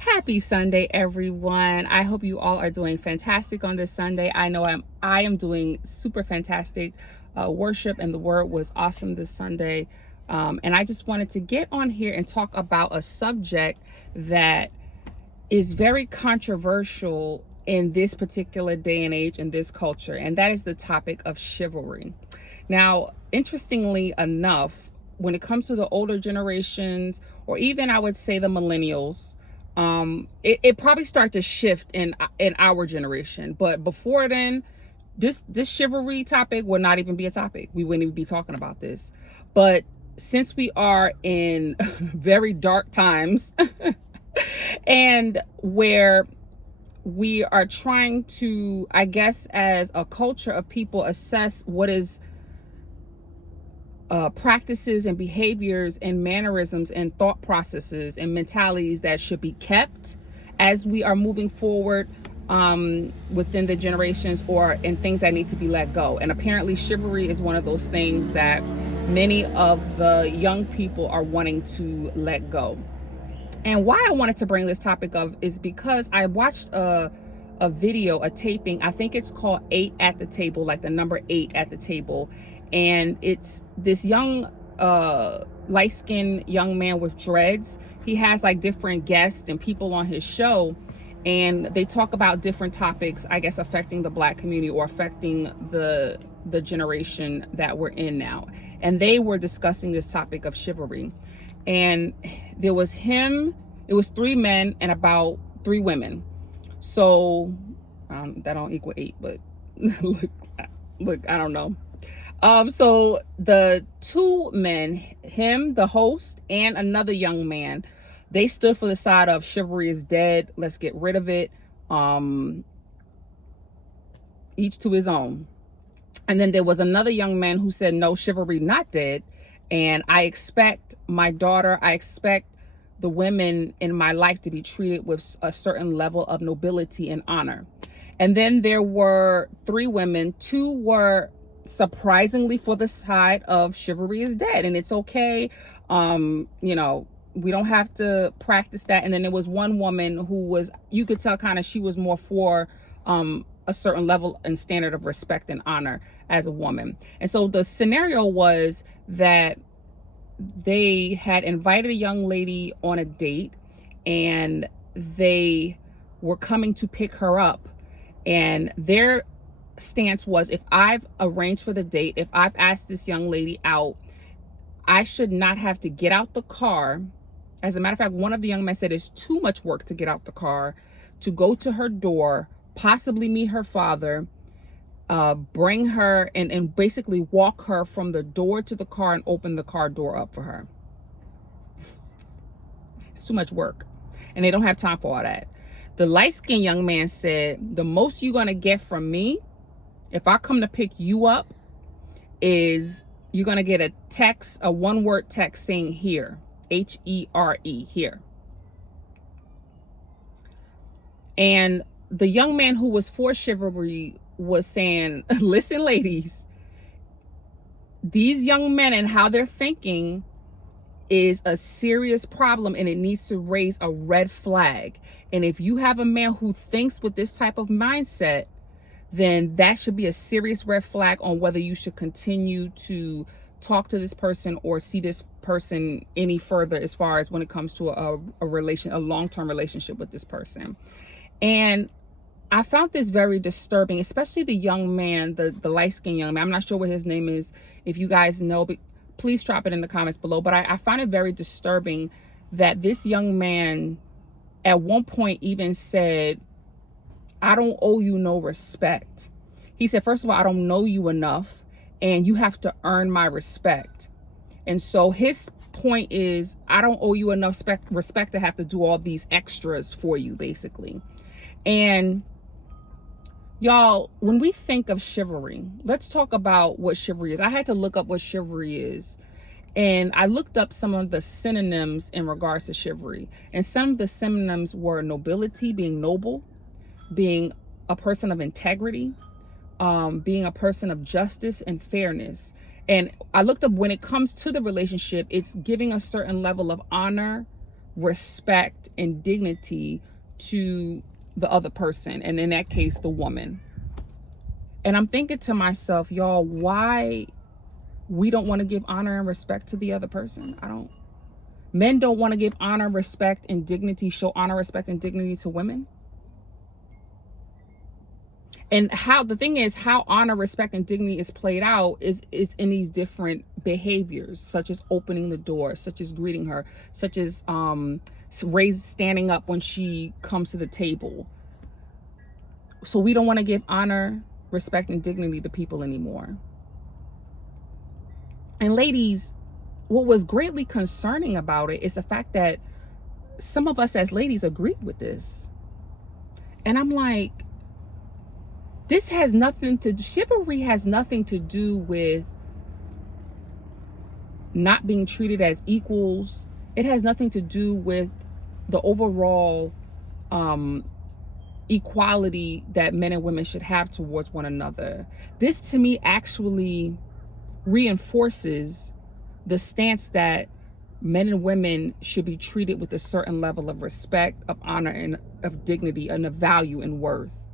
Happy Sunday, everyone. I hope you all are doing fantastic on this Sunday. I am doing super fantastic. Worship and the word was awesome this Sunday. And I just wanted to get on here and talk about a subject that is very controversial in this particular day and age in this culture, and that is the topic of chivalry. Now, interestingly enough, when it comes to the older generations, or even I would say the millennials, it probably start to shift in our generation. But before then, this chivalry topic would not even be a topic. We wouldn't even be talking about this. But since we are in very dark times, and where we are trying to, I guess, as a culture of people, assess what is practices and behaviors and mannerisms and thought processes and mentalities that should be kept as we are moving forward within the generations, or in things that need to be let go. And apparently chivalry is one of those things that many of the young people are wanting to let go. And why I wanted to bring this topic up is because I watched a video, a taping. I think it's called 8 at the Table, like the number 8 at the table. And it's this young, light-skinned young man with dreads. He has like different guests and people on his show, and they talk about different topics, I guess, affecting the Black community or affecting the generation that we're in now. And they were discussing this topic of chivalry. And there was him, it was 3 men and about 3 women. So that don't equal 8, but look, I don't know. So the 2 men, him, the host, and another young man, they stood for the side of chivalry is dead. Let's get rid of it. Each to his own. And then there was another young man who said, no, chivalry not dead. And I expect my daughter, I expect the women in my life to be treated with a certain level of nobility and honor. And then there were 3 women. 2 were surprisingly for the side of chivalry is dead and it's okay. We don't have to practice that. And then there was 1 woman who was, you could tell kind of she was more for a certain level and standard of respect and honor as a woman. And so the scenario was that they had invited a young lady on a date, and they were coming to pick her up. And their stance was, if I've arranged for the date, if I've asked this young lady out, I should not have to get out the car. As a matter of fact, one of the young men said it's too much work to get out the car, to go to her door, possibly meet her father, bring her and basically walk her from the door to the car and open the car door up for her. It's too much work. And they don't have time for all that. The light-skinned young man said, the most you're going to get from me, if I come to pick you up, is you're going to get a text, a 1-word text saying here, H-E-R-E, here. And the young man who was for chivalry was saying, listen, ladies, these young men and how they're thinking is a serious problem, and it needs to raise a red flag. And if you have a man who thinks with this type of mindset, then that should be a serious red flag on whether you should continue to talk to this person or see this person any further, as far as when it comes to a long-term relationship with this person. And I found this very disturbing, especially the young man, the light-skinned young man. I'm not sure what his name is. If you guys know, but please drop it in the comments below. But I find it very disturbing that this young man at one point even said, I don't owe you no respect. He said, first of all, I don't know you enough, and you have to earn my respect. And so his point is, I don't owe you enough respect to have to do all these extras for you, basically. And y'all, when we think of chivalry, let's talk about what chivalry is. I had to look up what chivalry is. And I looked up some of the synonyms in regards to chivalry. And some of the synonyms were nobility, being noble, being a person of integrity, being a person of justice and fairness. And I looked up, when it comes to the relationship, it's giving a certain level of honor respect and dignity to the other person, and in that case, the woman. And I'm thinking to myself, y'all, why we don't want to give honor and respect to the other person? Men don't want to give honor, respect, and dignity, show honor, respect, and dignity to women. And the thing is, how honor, respect, and dignity is played out is in these different behaviors, such as opening the door, such as greeting her, such as standing up when she comes to the table. So we don't want to give honor, respect, and dignity to people anymore. And ladies, what was greatly concerning about it is the fact that some of us as ladies agreed with this. And I'm like, chivalry has nothing to do with not being treated as equals. It has nothing to do with the overall equality that men and women should have towards one another. This to me actually reinforces the stance that men and women should be treated with a certain level of respect, of honor, and of dignity, and of value and worth.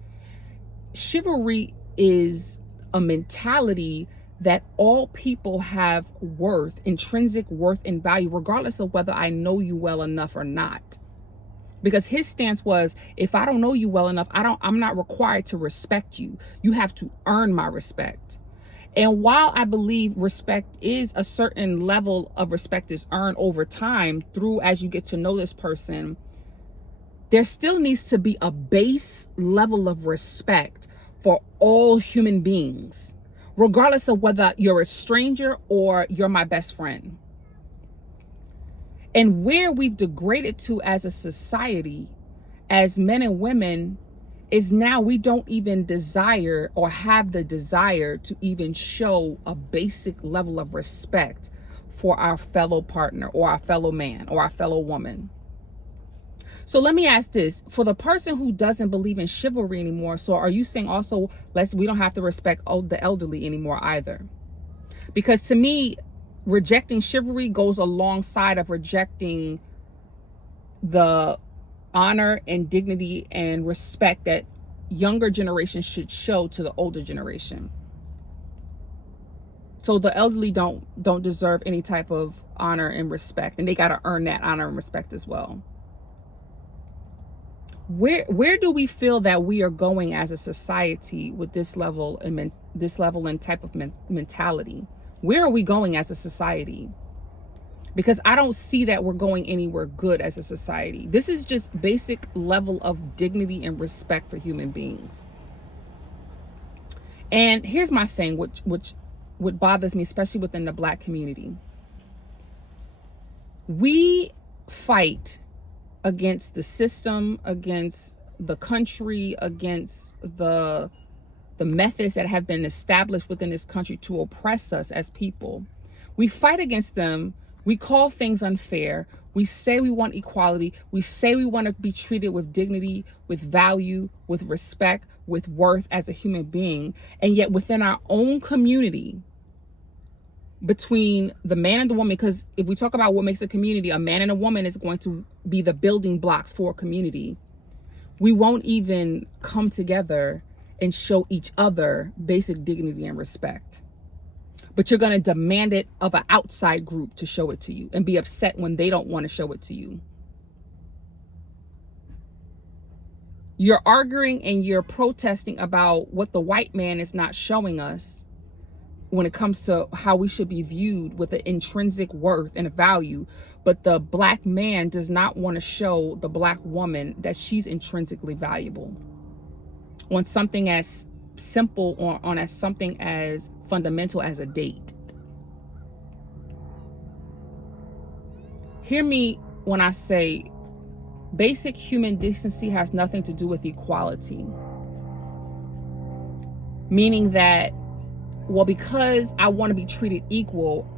Chivalry is a mentality that all people have worth, intrinsic worth and value, regardless of whether I know you well enough or not. Because his stance was, if I don't know you well enough, I'm not required to respect you. You have to earn my respect. And while I believe respect is a certain level of respect is earned over time through as you get to know this person, there still needs to be a base level of respect for all human beings, regardless of whether you're a stranger or you're my best friend. And where we've degraded to as a society, as men and women, is now we don't even desire or have the desire to even show a basic level of respect for our fellow partner or our fellow man or our fellow woman. So let me ask this, for the person who doesn't believe in chivalry anymore, so are you saying also we don't have to respect the elderly anymore either? Because to me, rejecting chivalry goes alongside of rejecting the honor and dignity and respect that younger generations should show to the older generation. So the elderly don't deserve any type of honor and respect, and they got to earn that honor and respect as well. Where do we feel that we are going as a society with this level and type of mentality? Where are we going as a society? Because I don't see that we're going anywhere good as a society. This is just basic level of dignity and respect for human beings. And here's my thing, which bothers me, especially within the Black community. We fight against the system, against the country, against the methods that have been established within this country to oppress us as people. We fight against them. We call things unfair. We say we want equality. We say we want to be treated with dignity, with value, with respect, with worth as a human being. And yet within our own community, between the man and the woman, because if we talk about what makes a community, a man and a woman is going to be the building blocks for a community. We won't even come together and show each other basic dignity and respect. But you're going to demand it of an outside group to show it to you and be upset when they don't want to show it to you. You're arguing and you're protesting about what the white man is not showing us when it comes to how we should be viewed with an intrinsic worth and a value. But the Black man does not want to show the Black woman that she's intrinsically valuable on something as simple or on as something as fundamental as a date. Hear me when I say basic human decency has nothing to do with equality. Meaning that, well, because I want to be treated equal,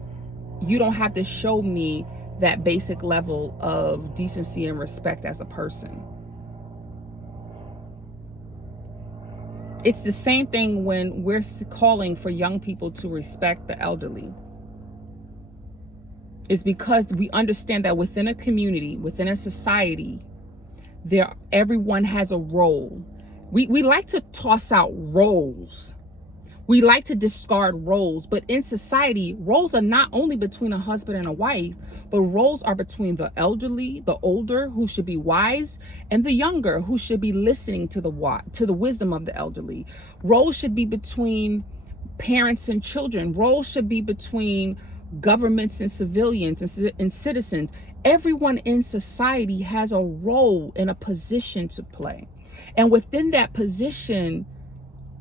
you don't have to show me that basic level of decency and respect as a person. It's the same thing when we're calling for young people to respect the elderly. is because we understand that within a community, within a society, everyone has a role. We like to toss out roles. We like to discard roles, but in society, roles are not only between a husband and a wife, but roles are between the elderly, the older, who should be wise, and the younger, who should be listening to the wisdom of the elderly. Roles should be between parents and children. Roles should be between governments and civilians and citizens. Everyone in society has a role and a position to play. And within that position,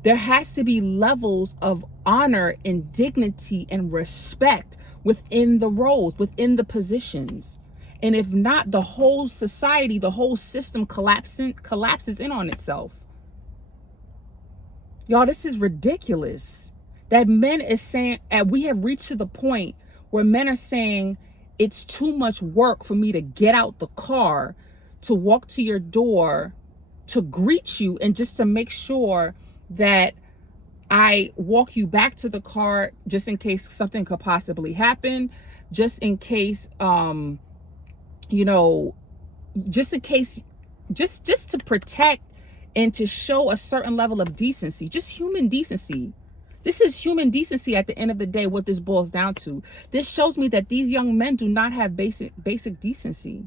there has to be levels of honor and dignity and respect within the roles, within the positions. And if not, the whole society, the whole system collapses in on itself. Y'all, this is ridiculous. That men is saying, and we have reached to the point where men are saying, it's too much work for me to get out the car, to walk to your door, to greet you, and just to make sure that I walk you back to the car, just in case something could possibly happen, just in case, just in case, just to protect and to show a certain level of decency, just human decency. This is human decency at the end of the day, what this boils down to. This shows me that these young men do not have basic decency.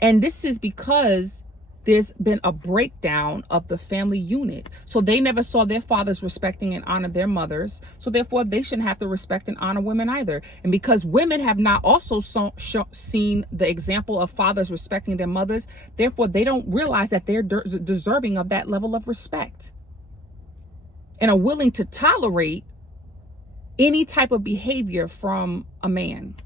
And this is because there's been a breakdown of the family unit. So they never saw their fathers respecting and honor their mothers. So therefore, they shouldn't have to respect and honor women either. And because women have not also seen the example of fathers respecting their mothers, therefore, they don't realize that they're deserving of that level of respect and are willing to tolerate any type of behavior from a man.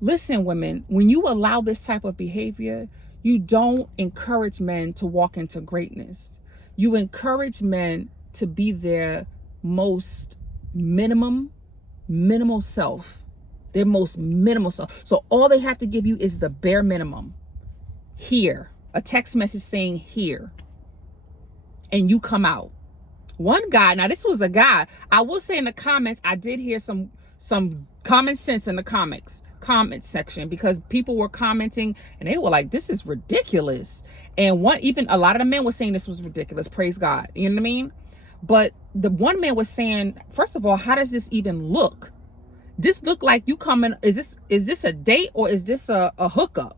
Listen, women, when you allow this type of behavior, you don't encourage men to walk into greatness. You encourage men to be their most minimal self, their most minimal self. So all they have to give you is the bare minimum. Here, a text message saying here, and you come out. One guy, now this was a guy, I will say in the comments, I did hear some common sense in the comment section, because people were commenting and they were like, this is ridiculous. And a lot of the men were saying this was ridiculous. Praise God. You know what I mean? But the one man was saying, first of all, how does this even look? This look like you coming, is this a date, or is this a hookup?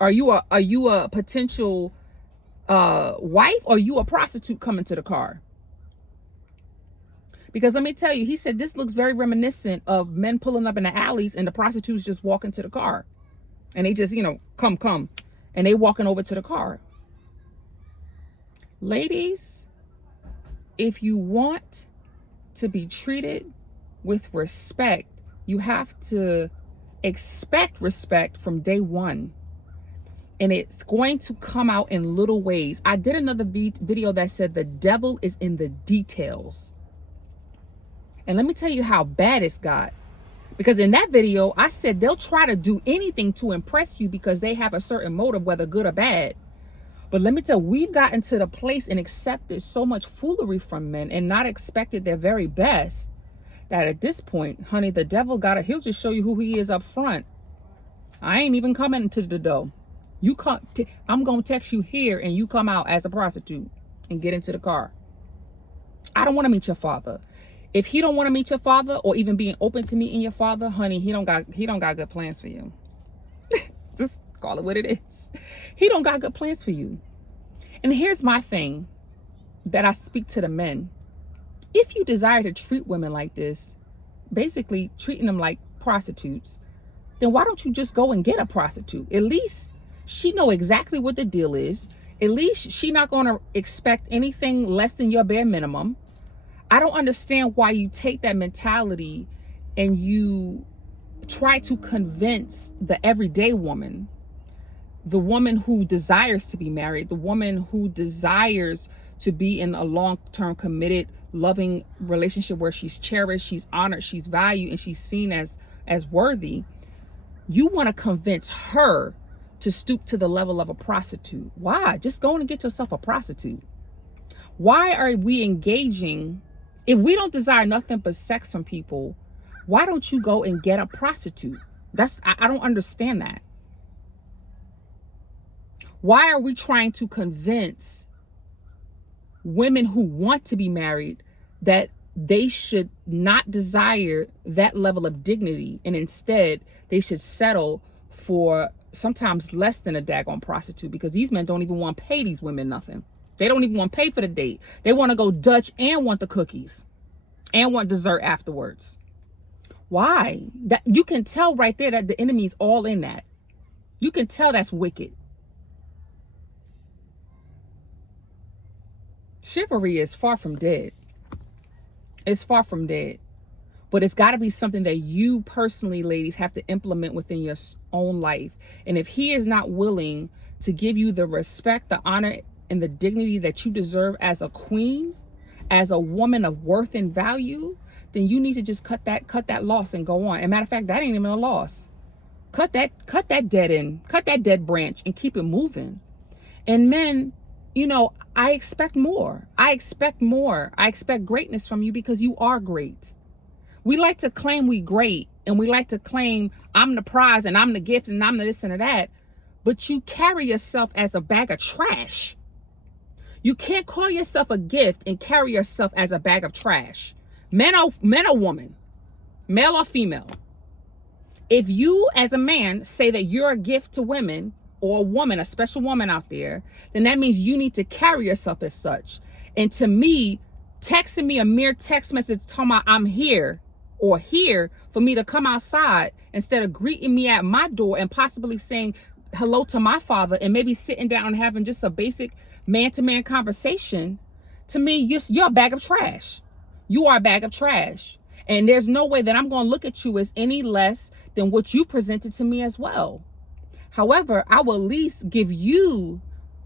Are you a potential wife, or are you a prostitute coming to the car? Because let me tell you, he said this looks very reminiscent of men pulling up in the alleys and the prostitutes just walking to the car. And they just, come. And they walking over to the car. Ladies, if you want to be treated with respect, you have to expect respect from day one. And it's going to come out in little ways. I did another video that said the devil is in the details. And let me tell you how bad it's got. Because in that video, I said they'll try to do anything to impress you because they have a certain motive, whether good or bad. But let me tell you, we've gotten to the place and accepted so much foolery from men and not expected their very best, that at this point, honey, the devil he'll just show you who he is up front. I ain't even coming to the door. You come, I'm going to text you here and you come out as a prostitute and get into the car. I don't want to meet your father. If he don't want to meet your father, or even being open to meeting your father, honey, he don't got good plans for you. Just call it what it is. He don't got good plans for you. And here's my thing that I speak to the men. If you desire to treat women like this, basically treating them like prostitutes, then why don't you just go and get a prostitute? At least she know exactly what the deal is. At least she not going to expect anything less than your bare minimum. I don't understand why you take that mentality and you try to convince the everyday woman, the woman who desires to be married, the woman who desires to be in a long-term committed, loving relationship where she's cherished, she's honored, she's valued, and she's seen as worthy. You want to convince her to stoop to the level of a prostitute. Why? Just go and get yourself a prostitute. Why are we engaging If we don't desire nothing but sex from people, why don't you go and get a prostitute? I don't understand that. Why are we trying to convince women who want to be married that they should not desire that level of dignity, and instead they should settle for sometimes less than a daggone prostitute? Because these men don't even want to pay these women nothing. They don't even want to pay for the date. They want to go Dutch and want the cookies and want dessert afterwards. Why? That you can tell right there that the enemy's all in that. You can tell that's wicked. Chivalry is far from dead. It's far from dead. But it's got to be something that you personally, ladies, have to implement within your own life. And if he is not willing to give you the respect, the honor, and the dignity that you deserve as a queen, as a woman of worth and value, then you need to just cut that loss and go on. And matter of fact, that ain't even a loss. Cut that dead branch and keep it moving. And men, you know, I expect more. I expect more. I expect greatness from you because you are great. We like to claim we great, and we like to claim I'm the prize and I'm the gift and I'm the this and the that, but you carry yourself as a bag of trash. You can't call yourself a gift and carry yourself as a bag of trash. Men or woman, male or female. If you as a man say that you're a gift to women, or a woman, a special woman out there, then that means you need to carry yourself as such. And to me, texting me a mere text message telling me I'm here or here for me to come outside instead of greeting me at my door and possibly saying hello to my father and maybe sitting down and having just a basic man-to-man conversation, to me, you're a bag of trash. You are a bag of trash. And there's no way that I'm going to look at you as any less than what you presented to me as well. However, I will at least give you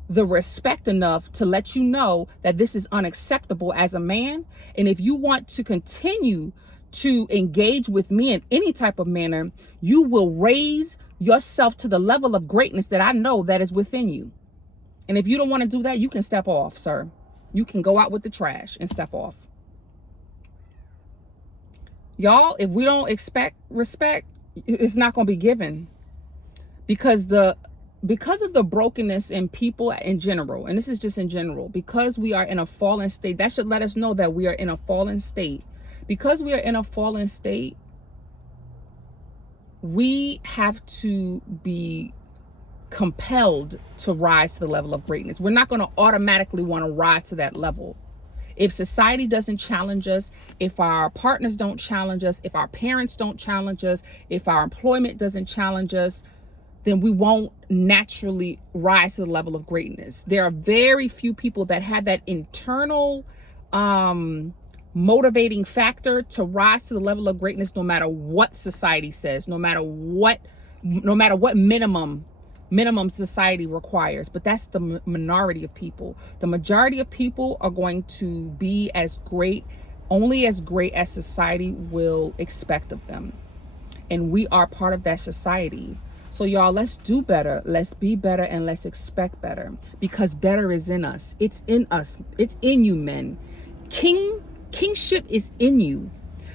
the respect enough to let you know that this is unacceptable as a man. And if you want to continue to engage with me in any type of manner, you will raise yourself to the level of greatness that I know that is within you. And if you don't want to do that, you can step off, sir. You can go out with the trash and step off. Y'all, if we don't expect respect, it's not going to be given. Because of the brokenness in people in general, and this is just in general, because we are in a fallen state, that should let us know that we are in a fallen state. Because we are in a fallen state, we have to be compelled to rise to the level of greatness. We're not going to automatically want to rise to that level. If society doesn't challenge us, if our partners don't challenge us, if our parents don't challenge us, if our employment doesn't challenge us, then we won't naturally rise to the level of greatness. There are very few people that have that internal motivating factor to rise to the level of greatness, no matter what society says, no matter what minimum society requires. But that's the minority of people. The majority of people are going to be only as great as society will expect of them. And we are part of that society. So y'all, let's do better, let's be better, and let's expect better, because better is in us. It's in us. It's in you, men. Kingship is in you,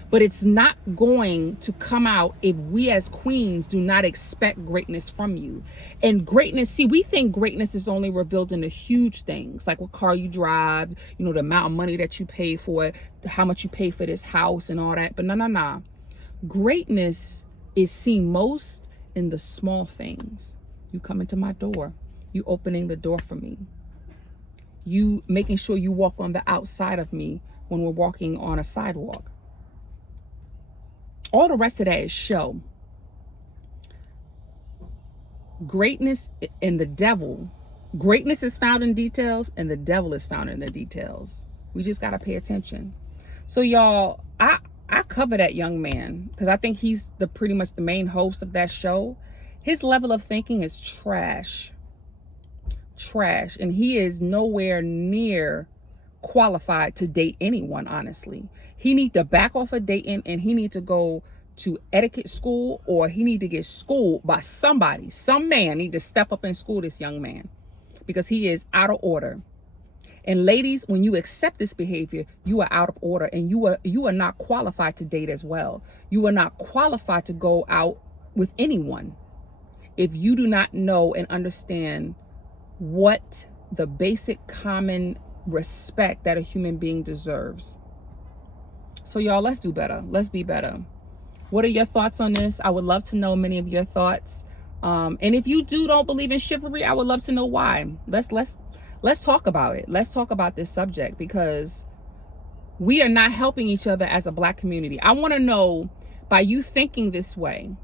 but it's not going to come out if we as queens do not expect greatness from you. And greatness, see, we think greatness is only revealed in the huge things, like what car you drive, you know, the amount of money that you pay for it, how much you pay for this house and all that. But no. Greatness is seen most in the small things. You coming to my door, you opening the door for me, you making sure you walk on the outside of me when we're walking on a sidewalk. All the rest of that is show. Greatness in the devil. Greatness is found in details, and the devil is found in the details. We just got to pay attention. So y'all, I cover that young man because I think he's pretty much the main host of that show. His level of thinking is trash. And he is nowhere near qualified to date anyone, honestly. He need to back off of dating, and he need to go to etiquette school, or he need to get schooled by somebody. Some man need to step up and school this young man, because he is out of order. And ladies, when you accept this behavior, you are out of order, and you are not qualified to date as well. You are not qualified to go out with anyone if you do not know and understand what the basic common respect that a human being deserves. So y'all, let's do better. Let's be better. What are your thoughts on this? I would love to know many of your thoughts. And if you don't believe in chivalry, I would love to know why. Let's talk about it. Let's talk about this subject, because we are not helping each other as a Black community. I want to know, by you thinking this way,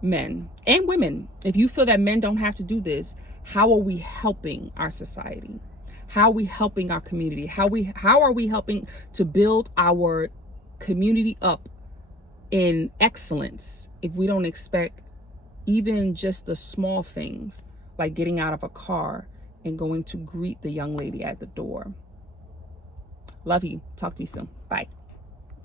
men and women, if you feel that men don't have to do this, how are we helping our society? How are we helping our community? How are we helping to build our community up in excellence if we don't expect even just the small things, like getting out of a car and going to greet the young lady at the door? Love you. Talk to you soon. Bye.